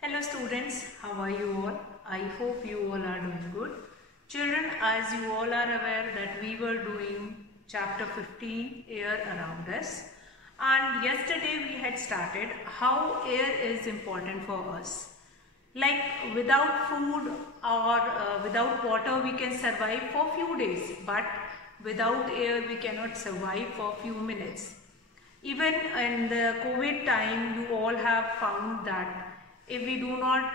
Hello students, how are you all? I hope you all are doing good. Children, as you all are aware that we were doing chapter 15, air around us, and yesterday we had started how air is important for us. Like without food or without water we can survive for few days, but without air we cannot survive for few minutes. Even in the COVID time, you all have found that if we do not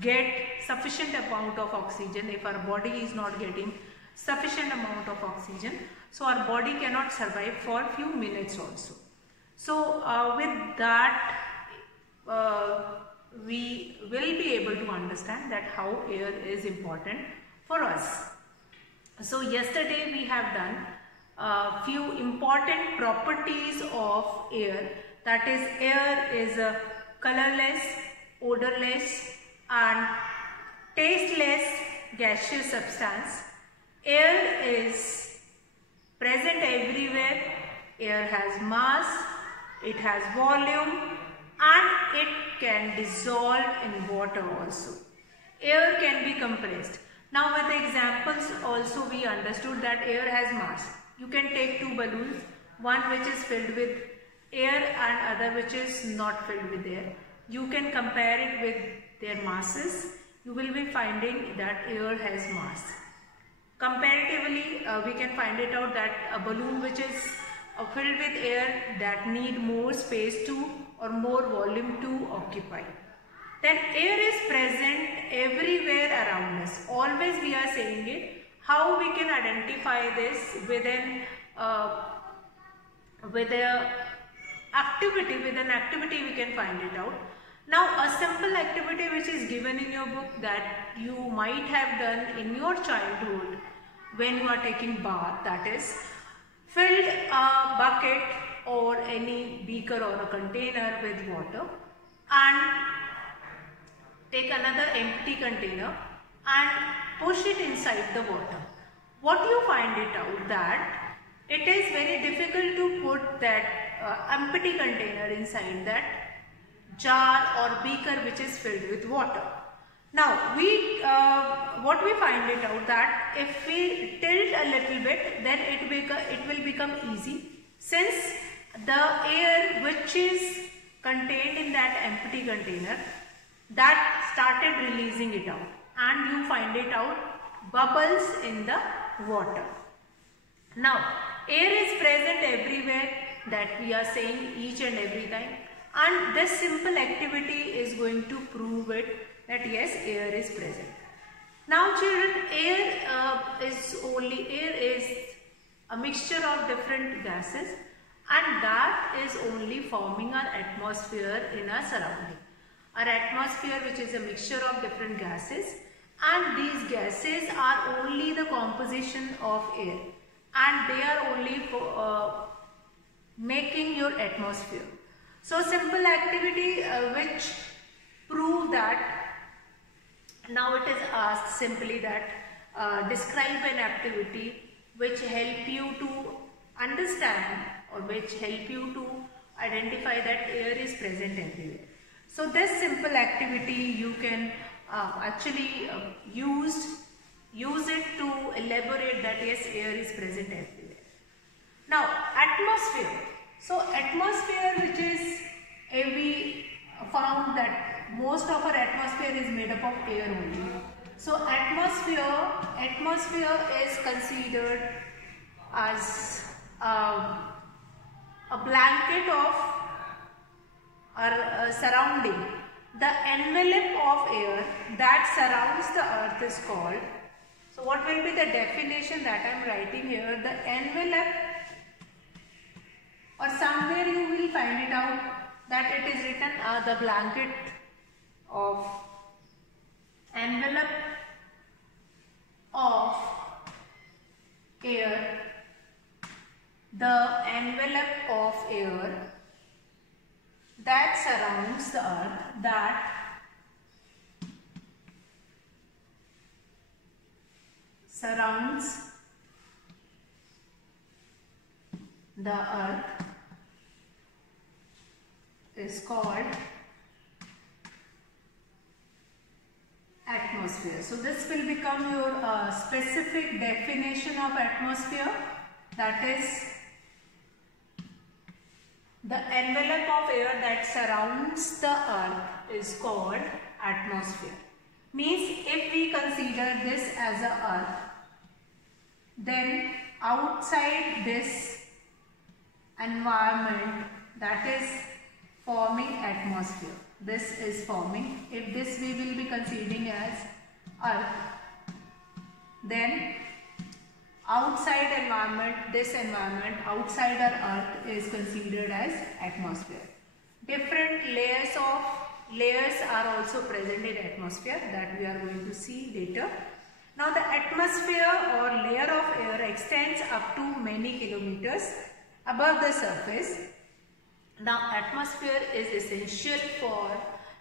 get sufficient amount of oxygen, if our body is not getting sufficient amount of oxygen, so our body cannot survive for few minutes also. So with that, we will be able to understand that how air is important for us. So yesterday we have done a few important properties of air, that is air is a colorless, odorless and tasteless gaseous substance. Air is present everywhere. Air has mass, it has volume and it can dissolve in water also. Air can be compressed. Now with the examples also we understood that air has mass. You can take two balloons, one which is filled with air and other which is not filled with air. You can compare it with their masses. You will be finding that air has mass. Comparatively, we can find it out that a balloon which is filled with air that need more space to or more volume to occupy. Then air is present everywhere around us. Always we are saying it. How we can identify this with an activity we can find it out. Now a simple activity which is given in your book that you might have done in your childhood when you are taking bath, that is filled a bucket or any beaker or a container with water and take another empty container and push it inside the water. What you find it out that it is very difficult to put that empty container inside that jar or beaker which is filled with water. Now what we find it out that if we tilt a little bit, then it will become easy, since the air which is contained in that empty container that started releasing it out, and you find it out bubbles in the water. Now air is present everywhere, that we are saying each and every time, and this simple activity is going to prove it that yes, air is present. Now children, air is a mixture of different gases, and that is only forming our atmosphere in our surrounding. Our atmosphere, which is a mixture of different gases, and these gases are only the composition of air, and they are only for making your atmosphere. So simple activity which prove that. Now it is asked simply that describe an activity which help you to understand or which help you to identify that air is present everywhere. So this simple activity you can actually use it to elaborate that yes, air is present everywhere. Now atmosphere. So atmosphere, which is we found that most of our atmosphere is made up of air only. So atmosphere is considered as a blanket of our surrounding. The envelope of air that surrounds the earth is called. So what will be the definition that I am writing here? The envelope, or somewhere you will find it out that it is written the blanket of envelope of air. The envelope of air that surrounds the earth, that surrounds the earth is called atmosphere. So this will become your specific definition of atmosphere, that is the envelope of air that surrounds the earth is called atmosphere. Means if we consider this as a earth, then outside this environment, that is forming atmosphere. This is forming. If this we will be considering as earth, then outside environment, this environment outside our earth is considered as atmosphere. Different layers are also present in atmosphere that we are going to see later. Now the atmosphere or layer of air extends up to many kilometers above the surface. Now atmosphere is essential for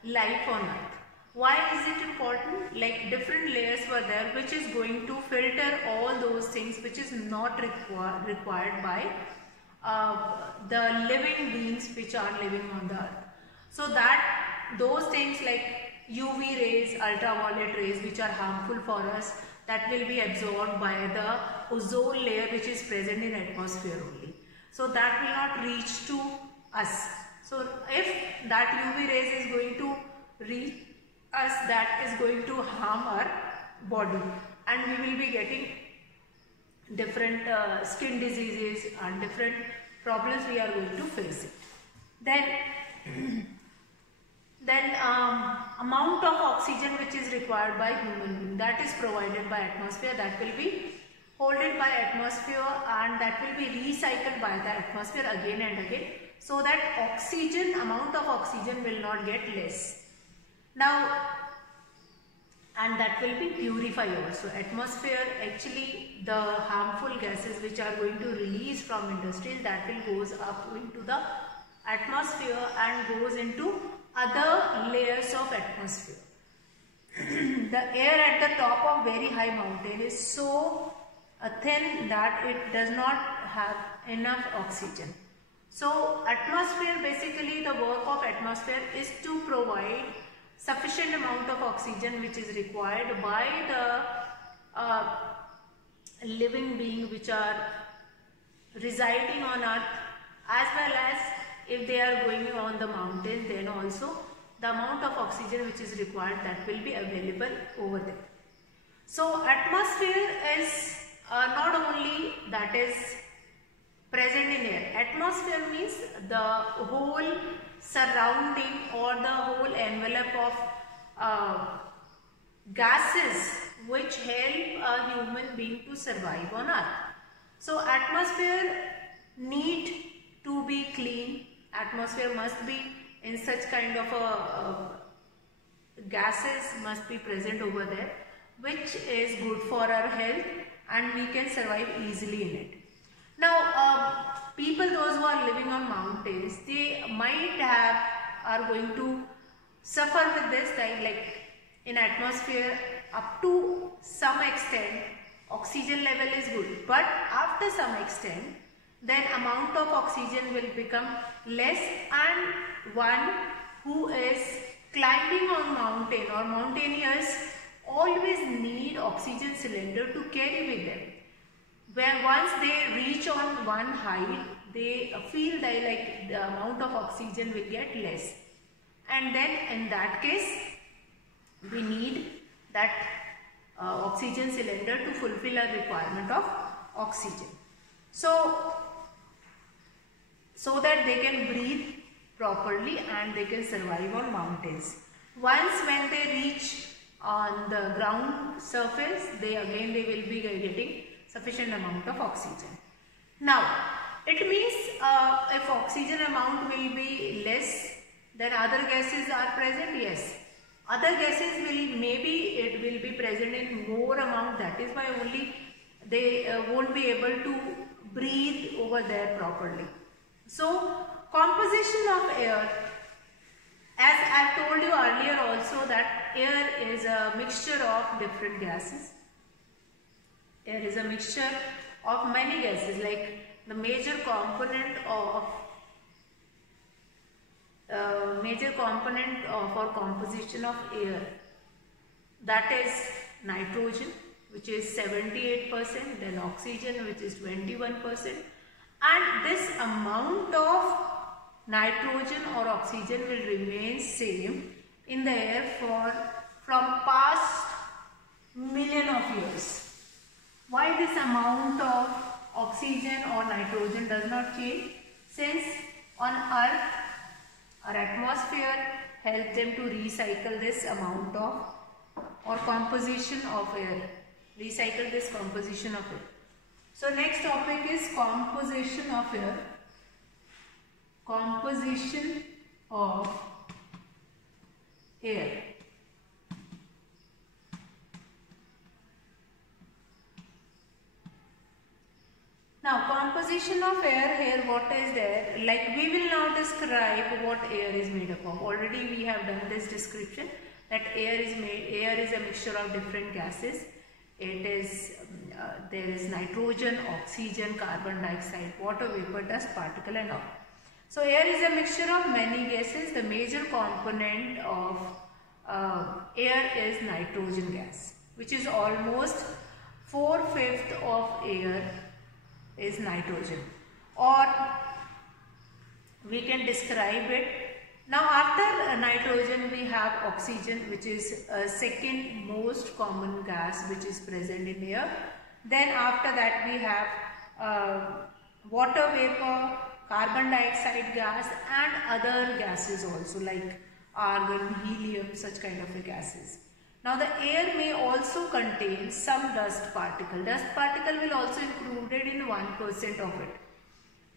life on earth. Why is it important? Like different layers were there which is going to filter all those things which is not required by the living beings which are living on the earth. So that those things like UV rays, ultraviolet rays which are harmful for us, that will be absorbed by the ozone layer which is present in atmosphere only. So that will not reach to us. So if that UV rays is going to reach us, that is going to harm our body and we will be getting different skin diseases and different problems we are going to face it. Then amount of oxygen which is required by human being, that is provided by atmosphere, that will be holded by atmosphere and that will be recycled by the atmosphere again and again, so that amount of oxygen will not get less. Now, and that will be purified also. Atmosphere, actually the harmful gases which are going to release from industries, that will goes up into the atmosphere and goes into other layers of atmosphere. The air at the top of very high mountain is so thin that it does not have enough oxygen. So atmosphere, basically the work of atmosphere is to provide sufficient amount of oxygen which is required by the living beings which are residing on earth, as well as if they are going on the mountain, then also the amount of oxygen which is required, that will be available over there. So atmosphere is not only that is present in air. Atmosphere means the whole surrounding or the whole envelope of gases which help a human being to survive on earth. So atmosphere need to be clean. Atmosphere must be in such kind of gases must be present over there, which is good for our health and we can survive easily in it. Now people, those who are living on mountains, they might are going to suffer with this thing, like in atmosphere up to some extent oxygen level is good, but after some extent then amount of oxygen will become less, and one who is climbing on mountain or mountaineers always need oxygen cylinder to carry with them. When once they reach on one height, they feel that like the amount of oxygen will get less, and then in that case we need that oxygen cylinder to fulfill a requirement of oxygen, so that they can breathe properly and they can survive on mountains. Once when they reach on the ground surface, they will be getting sufficient amount of oxygen. Now it means if oxygen amount will be less, then other gases are present. Yes, other gases will, maybe it will be present in more amount, that is why only they won't be able to breathe over there properly. So composition of air, as I told you earlier also, that air is a mixture of different gases. Air is a mixture of many gases, like the major component of or composition of air that is nitrogen, which is 78%, then oxygen, which is 21%, and this amount of nitrogen or oxygen will remain same in the air from past million of years. Why this amount of oxygen or nitrogen does not change? Since on Earth, our atmosphere helps them to recycle this amount of or composition of air. Recycle this composition of air. So next topic is composition of air. Composition of air. Now composition of air, here what is there? Like we will now describe what air is made up of. Already we have done this description that air is a mixture of different gases. It is there is nitrogen, oxygen, carbon dioxide, water vapor, dust particle and all. So air is a mixture of many gases. The major component of air is nitrogen gas, which is almost 4/5 of air is nitrogen, or we can describe it. Now after nitrogen we have oxygen, which is second most common gas which is present in air. Then after that we have water vapor, carbon dioxide gas and other gases also like argon, helium, such kind of gases. Now the air may also contain some dust particle. Dust particle will also included in 1% of it.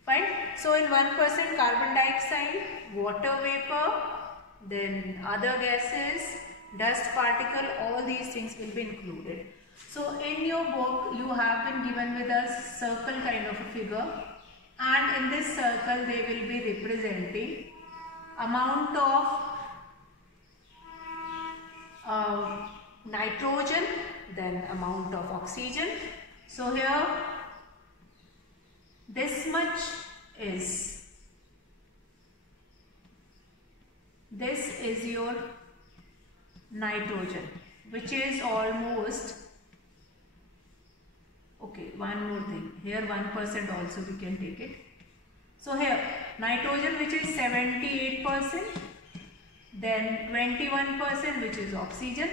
Fine. So in 1% carbon dioxide, water vapor, then other gases, dust particle, all these things will be included. So in your book you have been given with a circle kind of a figure, and in this circle they will be representing amount of nitrogen, then amount of oxygen. So here this much is your nitrogen, which is almost, okay, one more thing, here 1% also we can take it. So here nitrogen, which is 78%, then 21% which is oxygen,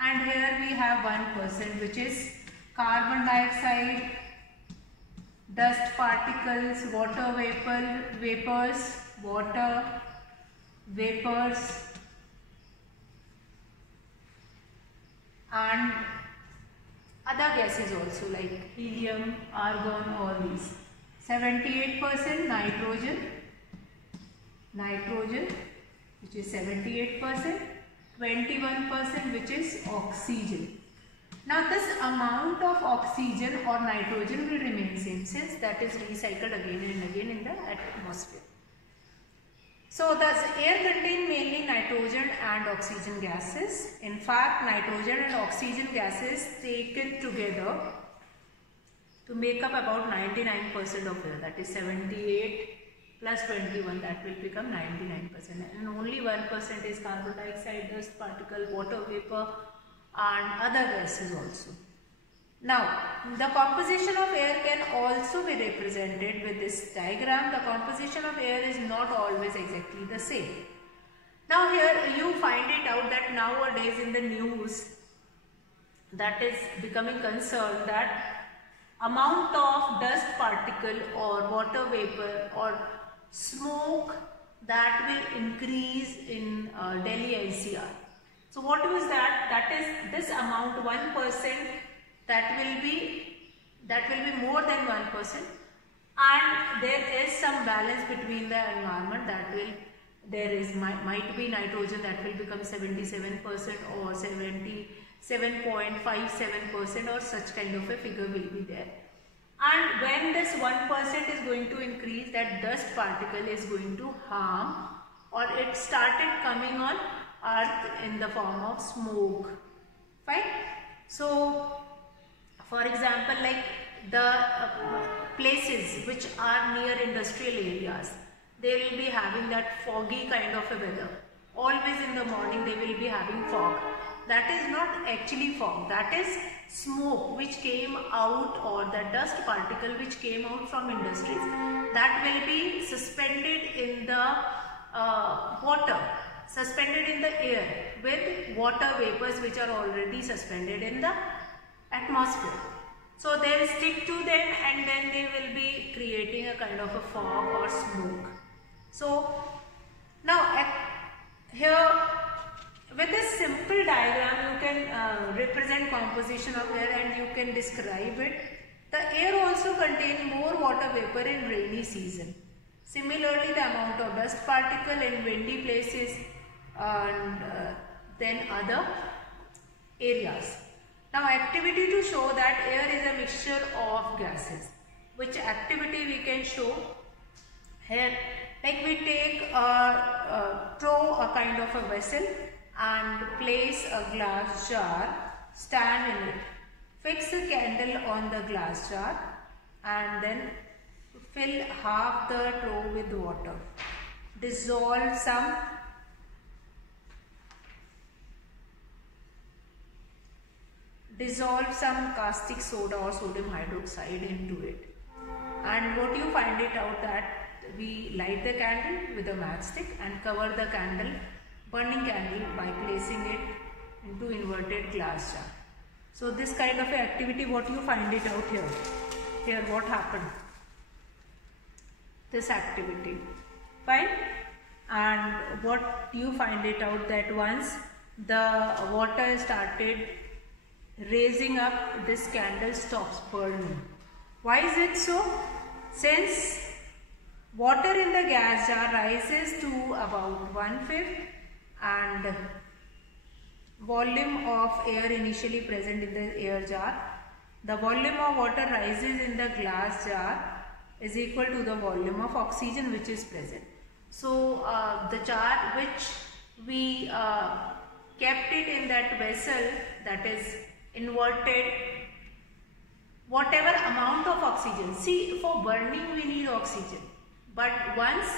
and here we have 1% which is carbon dioxide, dust particles, water vapors, and other gases also like helium, argon, all these. 78% nitrogen, which is 78%, 21% which is oxygen. Now this amount of oxygen or nitrogen will remain same, since that is recycled again and again in the atmosphere. So the air contains mainly nitrogen and oxygen gases. In fact, nitrogen and oxygen gases taken together to make up about 99% of air, that is 78 plus 21, that will become 99%, and only 1% is carbon dioxide, dust particle, water vapor and other gases also. Now the composition of air can also be represented with this diagram. The composition of air is not always exactly the same. Now here you find it out that nowadays in the news that is becoming concerned that amount of dust particle or water vapor or smoke that will increase in Delhi NCR. So what was that? That is this amount 1%, that will be more than 1%, and there is some balance between the environment, that will might be nitrogen that will become 77% or 77.57% or such kind of a figure will be there. And when this 1% is going to increase, that dust particle is going to harm, or it started coming on earth in the form of smoke. Fine. So for example, like the places which are near industrial areas, they will be having that foggy kind of a weather. Always in the morning they will be having fog. that is not actually fog, that is smoke which came out, or the dust particle which came out from industries, that will be suspended in the water, suspended in the air with water vapors which are already suspended in the atmosphere. So they will stick to them and then they will be creating a kind of a fog or smoke. So now here with this simple diagram you can represent composition of air and you can describe it. The air also contains more water vapor in rainy season. Similarly, the amount of dust particle in windy places and then other areas. Now activity to show that air is a mixture of gases. Which activity we can show here? Like we take throw a kind of a vessel and place a glass jar, stand in it, fix a candle on the glass jar and then fill half the trough with water. Dissolve some caustic soda or sodium hydroxide into it. And what you find it out that we light the candle with a matchstick and cover the candle, burning candle, by placing it into inverted glass jar. So this kind of activity, what you find it out here. Here what happened? This activity. Fine. And what you find it out that once the water started raising up, this candle stops burning. Why is it so? Since water in the gas jar rises to about 1/5 and volume of air initially present in the air jar, the volume of water rises in the glass jar is equal to the volume of oxygen which is present. So the jar which we kept it in that vessel, that is inverted, whatever amount of oxygen, see for burning we need oxygen, but once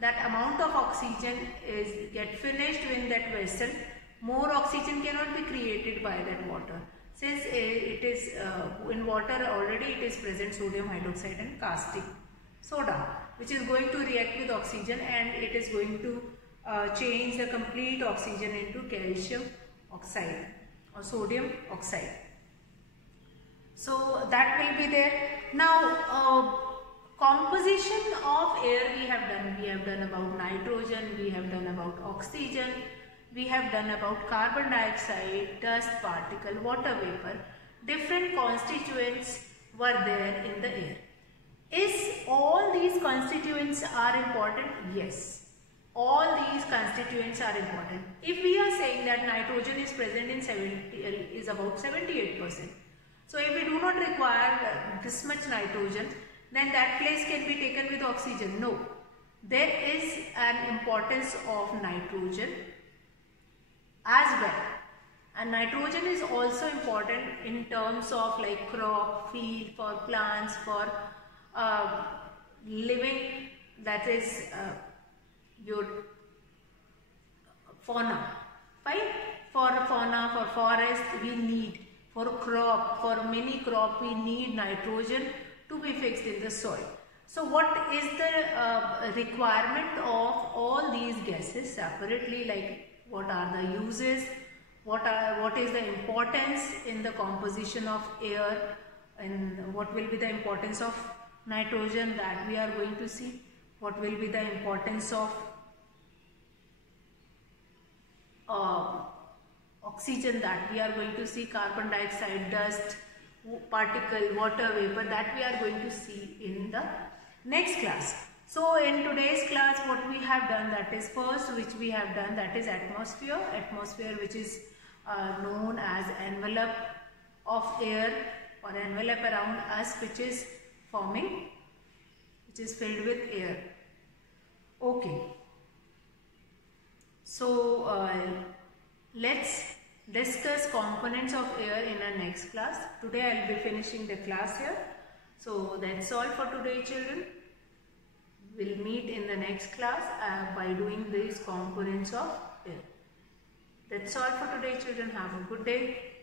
that amount of oxygen is get finished in that vessel, more oxygen cannot be created by that water. Since it is in water already it is present sodium hydroxide and caustic soda which is going to react with oxygen and it is going to change the complete oxygen into calcium oxide or sodium oxide. So that will be there. Now composition of air we have done about nitrogen, we have done about oxygen, we have done about carbon dioxide, dust particle, water vapor. Different constituents were there in the air. Is all these constituents are important? Yes, all these constituents are important. If we are saying that nitrogen is present in is about 78%. So if we do not require this much nitrogen, then that place can be taken with oxygen. No, there is an importance of nitrogen as well, and nitrogen is also important in terms of like crop, field, for plants, for living, that is your fauna, right? For fauna, for forest we need, for crop, for mini crop we need nitrogen to be fixed in the soil. So what is the requirement of all these gases separately, like what are the uses, what is the importance in the composition of air, and what will be the importance of nitrogen, that we are going to see. What will be the importance of oxygen, that we are going to see. Carbon dioxide, dust particle, water vapor, that we are going to see in the next class. So in today's class what we have done, that is first which we have done, that is atmosphere which is known as envelope of air or envelope around us which is forming, which is filled with air. Okay, so let's discuss components of air in our next class. Today I will be finishing the class here. So that's all for today, children. We'll meet in the next class by doing these components of air. That's That's all for today, children. Have a good day.